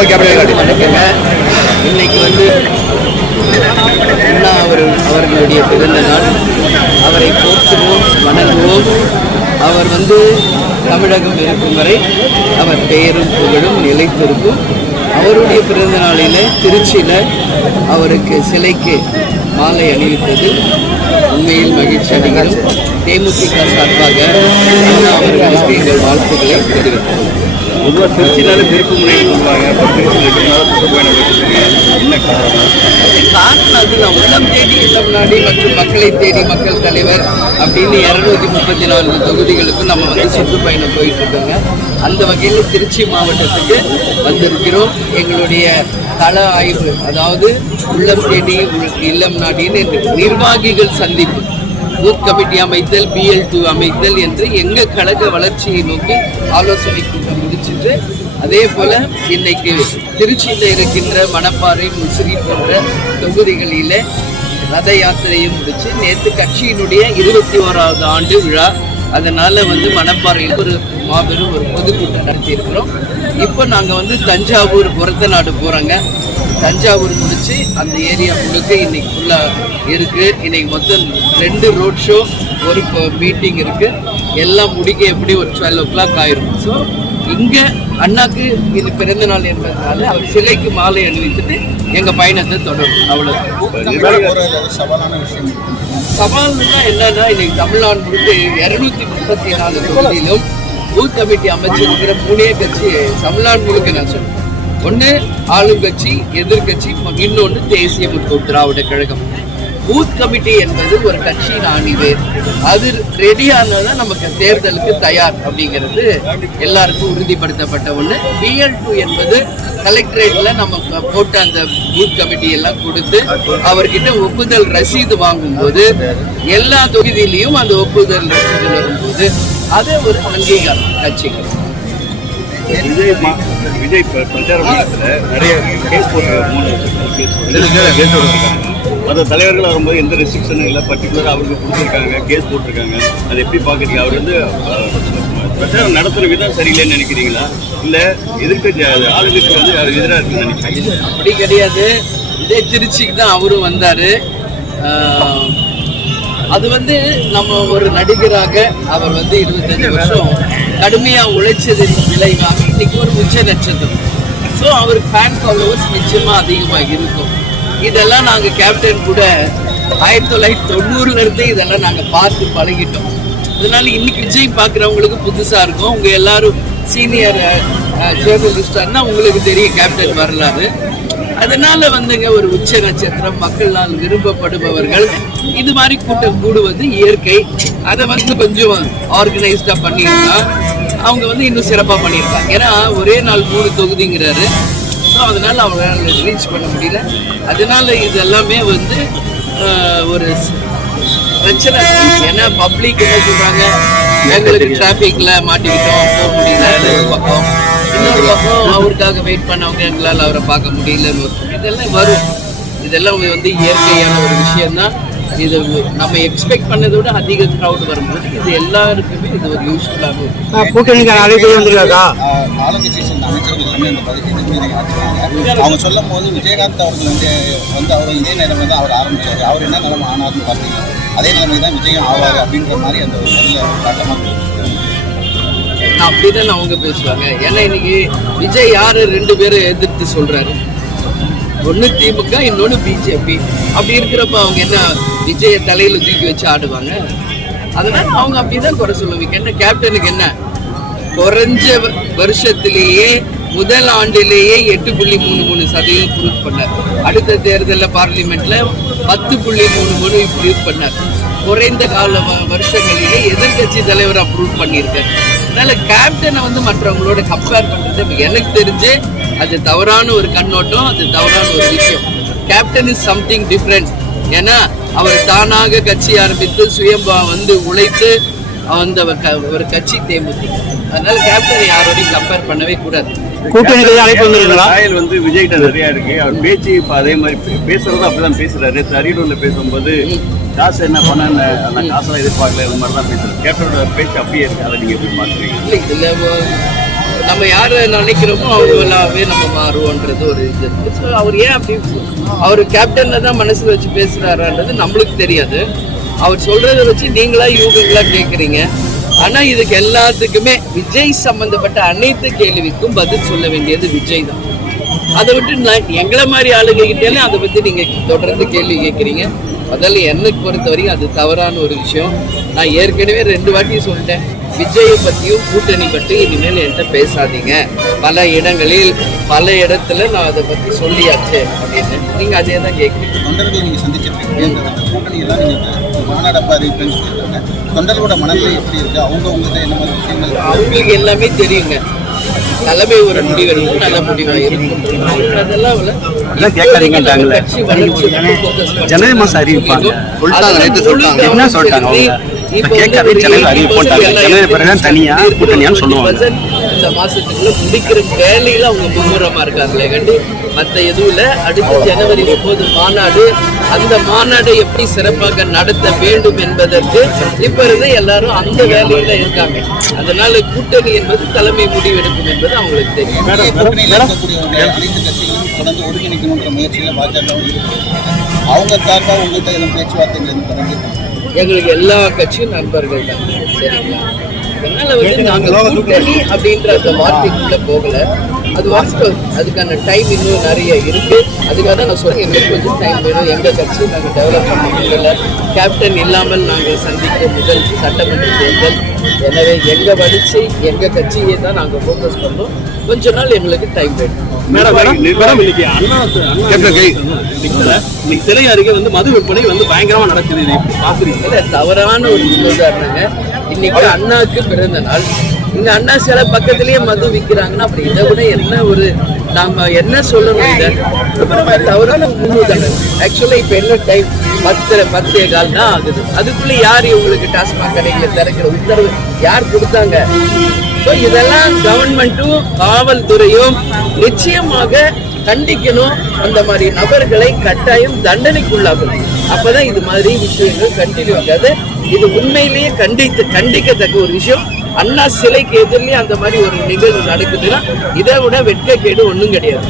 Okay அப்படியே காட்டிக்கோங்க இன்னைக்கு வந்து அண்ணா அவர் அவர்களுடைய பிறந்த நாள். அவரை போற்றுவோம் வணங்குவோம். அவர் வந்து தமிழகம் இருக்கும் வரை அவர் பெயரும் புகழும் நிலைத்திருக்கும். அவருடைய பிறந்த நாளில் திருச்சியில் அவருக்கு சிலைக்கு மாலை அணிவித்தது. உண்மையில் மகிழ்ச்சி அடைகிறோம். தேமுதிக சார்பாக அவர்களுக்கு எங்கள் வாழ்த்துக்களை தெரிவித்துள்ளோம் பொதுவாக திருச்சினால திருப்பு முனைன்னு சொல்லுவாங்க இப்போ திருச்சியில் சுற்றுப்பயணம் வச்சுருக்கீங்க என்ன காரணம் காரணம் அதுதான் உள்ளம் தேடி இல்லம் நாடி மற்றும் மக்களை தேடி மக்கள் தலைவர் அப்படின்னு இரநூத்தி முப்பத்தி நான்கு தொகுதிகளுக்கும் நம்ம வந்து சுற்றுப்பயணம் போயிட்டு இருக்கோங்க அந்த வகையில் திருச்சி மாவட்டத்துக்கு வந்திருக்கிறோம் எங்களுடைய கள ஆய்வு அதாவது உள்ளம் தேடி உள்- இல்லம் நாடின்னு நிர்வாகிகள் சந்திப்பு. பூத் கமிட்டி அமைத்தல் பிஎல் டூ அமைத்தல் என்று எங்கள் கழக வளர்ச்சியை நோக்கி ஆலோசனை கூட்டம் முடிச்சுட்டு அதே போல் இன்னைக்கு திருச்சியில் இருக்கின்ற மணப்பாறை முசிறி போன்ற தொகுதிகளில் ரத யாத்திரையும் முடிச்சு நேற்று கட்சியினுடைய இருபத்தி ஓராவது ஆண்டு விழா. அதனால் வந்து மணப்பாறையில் ஒரு மாபெரும் ஒரு பொதுக்கூட்டம் நடத்தியிருக்கிறோம். இப்போ நாங்கள் வந்து தஞ்சாவூர் புறத்த நாடு போகிறோங்க தஞ்சாவூர் முடிச்சு அந்த ஏரியா முழுக்க இன்னைக்கு ஃபுல்லாக இருக்கு. இன்னைக்கு மொத்தம் ரெண்டு ரோட் ஷோ ஒரு மீட்டிங் இருக்கு. எல்லாம் முடிக்க எப்படி ஒரு டுவெல் ஓ கிளாக் ஆயிரும். ஸோ இங்கே அண்ணாக்கு இது பிறந்த நாள் என்பதனால அவர் சிலைக்கு மாலை அணிவித்துட்டு எங்கள் பயணத்தை தொடரும். அவ்வளோ சவால்னா என்னன்னா இன்னைக்கு தமிழ்நாடு முழுக்க இருநூத்தி முப்பத்தி நாலு தொகுதியிலும் பூத் கமிட்டி அமைச்சிருக்கிற மூணே கட்சி தமிழ்நாடு முழுக்க நான் சொல்றேன். ஒன்று ஆளுங்கட்சி எதிர்கட்சி இன்னொன்று தேசிய மற்றும் திராவிட கழகம். பூத் கமிட்டி என்பது ஒரு கட்சியின் ஆணிவே அது ரெடியானதான் நமக்கு தேர்தலுக்கு தயார் அப்படிங்கிறது எல்லாருக்கும் உறுதிப்படுத்தப்பட்ட ஒன்று பிஎல் டூ என்பது கலெக்டரேட்ல நம்ம போட்ட அந்த பூத் கமிட்டி எல்லாம் கொடுத்து அவர்கிட்ட ஒப்புதல் ரசீது வாங்கும்போது எல்லா தொகுதியிலையும் அந்த ஒப்புதல் ரசீது வரும்போது அது ஒரு அங்கீகாரம் கட்சிகள் விஜய் மா- விஜய் பிரச்சார மையத்தில் நிறைய கேஸ் போட்டு மூணு கேஸ் போட்டிருக்காங்க. மற்ற தலைவர்கள் வரும்போது எந்த ரெஸ்ட்ரிக்ஷனும் இல்லை பர்டிகுலராக அவருக்கு கொடுத்துருக்காங்க கேஸ் போட்டிருக்காங்க. அதை எப்படி பார்க்குறீங்க? அவர் வந்து பிரச்சாரம் நடத்துகிற விதம் சரியில்லைன்னு நினைக்கிறீங்களா? இல்லை எதிர்க்கட்சி ஆளுங்கட்சி வந்து அவர் எதிராக இருக்குன்னு நினைக்கிறீங்க அப்படி கிடையாது. இதே திருச்சிக்கு தான் அவரும் வந்தாரு. அது வந்து நம்ம ஒரு நடிகராக அவர் வந்து இருபத்தஞ்சு வருஷம் கடுமையாக உழைச்சதின் விளைவாக இன்னைக்கு ஒரு உச்ச நட்சத்திரம். ஸோ அவருக்கு ஃபேன் ஃபாலோவர்ஸ் நிச்சயமாக அதிகமாக இருக்கும். இதெல்லாம் நாங்கள் கேப்டன் கூட ஆயிரத்தி தொள்ளாயிரத்தி தொண்ணூறுலேருந்தே இதெல்லாம் நாங்கள் பார்த்து பழகிட்டோம். அதனால இன்னைக்கு விஜய் பார்க்குறவங்களுக்கு புதுசாக இருக்கும். உங்கள் எல்லாரும் சீனியர் ஜேர்னலிஸ்டானா உங்களுக்கு தெரியும் கேப்டன் வரலாறு. அதனால வந்துங்க ஒரு உச்ச நட்சத்திரம் மக்களால் விரும்பப்படுபவர்கள். இது மாதிரி கூட்டம் கூடுவது இயற்கை. அதை வந்து கொஞ்சம் ஆர்கனைஸ்டா பண்ணியிருந்தா அவங்க வந்து இன்னும் சிறப்பாக பண்ணியிருக்காங்க. ஏன்னா ஒரே நாள் மூணு தொகுதிங்கிறாரு. ஸோ அதனால் அவங்களால ரீச் பண்ண முடியல. அதனால இது எல்லாமே வந்து ஒரு பிரச்சனை. ஏன்னா பப்ளிக் என்ன சொல்கிறாங்க எங்களுக்கு டிராஃபிக்கில் மாட்டிக்கிட்டோம் போக முடியல ஒரு பக்கம். இன்னொரு பக்கம் அவருக்காக வெயிட் பண்ணவங்க எங்களால் அவரை பார்க்க முடியலன்னு இதெல்லாம் வரும். இதெல்லாம் வந்து இயற்கையான ஒரு விஷயம்தான். இது நம்ம எக்ஸ்பெக்ட் பண்ணதை விட அதிக க்ரௌட் வரும்போது இது எல்லாருக்குமே இது ஒரு யூஸ்ஃபுல்லாக வந்து ஆக்குறாங்க அவங்க சொல்லும் போது விஜயகாந்த் அவர்கள் வந்து வந்து அவர் இதே நிலைமை தான் அவர் ஆரம்பிச்சாரு. அவர் என்ன நிலைமை ஆனார்னு பார்த்தீங்க அதே நிலைமை தான் விஜயம் ஆவார் அப்படின்ற மாதிரி அந்த ஒரு பதில காட்டமாக அப்படிதான் அவங்க பேசுவாங்க. ஏன்னா இன்னைக்கு விஜய் யாரு? ரெண்டு பேரும் எதிர்த்து சொல்றாரு. ஒன்று திமுக இன்னொன்று பிஜேபி. அப்படி இருக்கிறப்ப அவங்க என்ன விஜய தலையில தூக்கி வச்சு ஆடுவாங்க? அதனால அவங்க அப்படிதான் குறை சொல்லுவீங்க. என்ன கேப்டனுக்கு என்ன? குறைஞ்ச வருஷத்திலேயே முதல் ஆண்டிலேயே எட்டு புள்ளி மூணு மூணு சதவீதம் ப்ரூவ் பண்ணார். அடுத்த தேர்தலில் பார்லிமெண்ட்ல பத்து புள்ளி மூணு மூணு ப்ரூவ் பண்ணார். குறைந்த கால வருஷங்களிலே எதிர்க்கட்சி தலைவர் அப்ரூவ் பண்ணியிருக்காரு. அதனால கேப்டனை வந்து மற்றவங்களோட கம்பேர் பண்றது எனக்கு தெரிஞ்சு அது தவறான ஒரு கண்ணோட்டம் அது தவறான ஒரு விஷயம். கேப்டன் இஸ் சம்திங் டிஃப்ரெண்ட் ஏன்னா அவர் தானாக கட்சி ஆரம்பித்து சுயம்பா வந்து உழைத்து அந்த ஒரு கட்சி தேமுதிக அதனால கேப்டனை யாரோடையும் கம்பேர் பண்ணவே கூடாது. சாயல் வந்து விஜய்கிட்ட நிறைய இருக்கு. அவர் பேச்சு இப்போ அதே மாதிரி பே- பேசுறதும் அப்படிதான் பேசுறாரு. அரியலூர்ல பேசும்போது காசு என்ன பண்ண அந்த காசெல்லாம் எதிர்பார்க்கல இந்த மாதிரி தான் பேசுறாரு. கேப்டனோட பேச்சு அப்படியே இருக்கு. அதை நீங்க எப்படி இல்லை இதில் நம்ம யார் நினைக்கிறோமோ அவங்களாவே நம்ம மாறுவோன்றது ஒரு இது இருக்கு. ஸோ அவர் ஏன் அப்படி அவர் கேப்டன்ல தான் மனசில் வச்சு பேசுகிறாரான்றது நம்மளுக்கு தெரியாது. அவர் சொல்றதை வச்சு நீங்களா யூகங்களா கேட்குறீங்க ஆனா இதுக்கு எல்லாத்துக்குமே விஜய் சம்பந்தப்பட்ட அனைத்து கேள்விக்கும் பதில் சொல்ல வேண்டியது விஜய் தான். அதை விட்டு நான் எங்களை மாதிரி ஆளுங்ககிட்டேலாம் அதை பத்தி நீங்க தொடர்ந்து கேள்வி கேட்குறீங்க முதல்ல என்னை பொறுத்த வரைக்கும் அது தவறான ஒரு விஷயம். நான் ஏற்கனவே ரெண்டு வாட்டி சொல்லிட்டேன். விஜயை பற்றியும் கூட்டணி பற்றி இனிமேல் என்கிட்ட பேசாதீங்க. பல இடங்களில் பல இடத்துல நான் அதை பற்றி சொல்லியாச்சு அப்படின்னு. நீங்க அதே தான் கேட்குறீங்க தொண்டர்கள் நீங்க சந்திச்சிருக்கீங்க. இந்த கூட்டணி எல்லாம் நீங்க மாநாடப்ப அறிவிப்புன்னு சொல்லியிருக்காங்க தொண்டர்களோட மனநிலை எப்படி இருக்கு? அவங்க உங்ககிட்ட என்ன மாதிரி விஷயங்கள் அவங்களுக்கு எல்லாமே தெரியுங்க. தலைமை ஒரு முடிவு எடுக்கும் நல்ல முடிவாக இருக்கும். அதெல்லாம் இல்ல. கேட்காதீங்கன்றாங்களே. மாசம் அறிவிப்பாங்க. என்ன சொல்லிட்டாங்க அவங்க? இப்ப இப்ப கேட்காதே வந்து ஜனவரி ஒரு அறிவிப்போன்ட்டாங்க. 80% ஜனவரி பிறகுதான் தனியா கூட்டணியான்னு சொல்லுவாங்க. 20% இந்த மாசத்துக்குள்ள முடிக்கிற வேலையில அவங்க மும்முரமா இருக்காங்களே கண்டி மத்த எதுவும் இல்ல அடுத்து ஜனவரி ஒன்பது மாநாடு அந்த மாநாடை எப்படி சிறப்பாக நடத்த வேண்டும் என்பதற்கு இப்ப இருந்து எல்லாரும் அந்த வேலையில இருக்காங்க. அதனால கூட்டணி என்பது தலைமை முடிவெடுக்கும் என்பது அவங்களுக்கு தெரியும். தொடர்ந்து ஒருங்கிணைக்கணுன்ற முயற்சியில ஈடுபட்டிருக்காங்க. அவங்க சார்பாக உங்கள்கிட்ட எதுவும் பேச்சுவார்த்தைகள் எதுவும் தொடர்ந்து எங்களுக்கு எல்லா கட்சியும் நண்பர்கள் தான். சரிங்களா? அதனால வந்து நாங்க கூட்டணி அப்படின்ற அந்த வார்த்தைக்குள்ள போகல. அது வாஸ்தவம் அதுக்கான டைம் இன்னும் நிறைய இருக்கு. அதுக்காக தான் நான் சொல்றேன் எங்களுக்கு கொஞ்சம் டைம் வேணும். எங்க கட்சி நாங்கள் டெவலப் பண்ண முடியல. கேப்டன் இல்லாமல் நாங்கள் சந்திக்க முதல் சட்டமன்ற தேர்தல். எனவே எங்க வரிசை எங்க கட்சியை தான் நாங்கள் ஃபோக்கஸ் பண்ணோம். கொஞ்ச நாள் எங்களுக்கு டைம் வேணும். மேடம் இன்னைக்கு அண்ணா இன்னைக்கு சிலை அருகே வந்து மது விற்பனை வந்து பயங்கரமா நடக்குது. பாக்குறீங்க. தவறான ஒரு சொல்றாருங்க இன்னைக்கு அண்ணாக்கு பிறந்த நாள். இங்க அண்ணா சில பக்கத்திலேயே மது விக்கிறாங்கன்னா அப்படி இதை விட என்ன ஒரு நாம என்ன சொல்லணும் இதை? அப்புறம் தவறான முன்னுதானே ஆக்சுவலா இப்ப என்ன டைம் பத்து பத்தே கால் தான் ஆகுது. அதுக்குள்ள யார் இவங்களுக்கு டாஸ்மாக் கடைகளை திறக்கிற உத்தரவு? யார் கொடுத்தாங்க? ஸோ இதெல்லாம் கவர்மெண்ட்டும் காவல்துறையும் நிச்சயமாக கண்டிக்கணும். அந்த மாதிரி நபர்களை கட்டாயம் தண்டனைக்குள்ளாகணும் அப்பதான் இது மாதிரி விஷயங்கள் கண்டினியூ. ஆகாது இது உண்மையிலேயே கண்டித்து கண்டிக்கத்தக்க ஒரு விஷயம். அண்ணா சிலைக்கு எதிரிலேயே அந்த மாதிரி ஒரு நிகழ்வு நடக்குதுன்னா இதை விட வெட்கக்கேடு ஒன்றும் கிடையாது.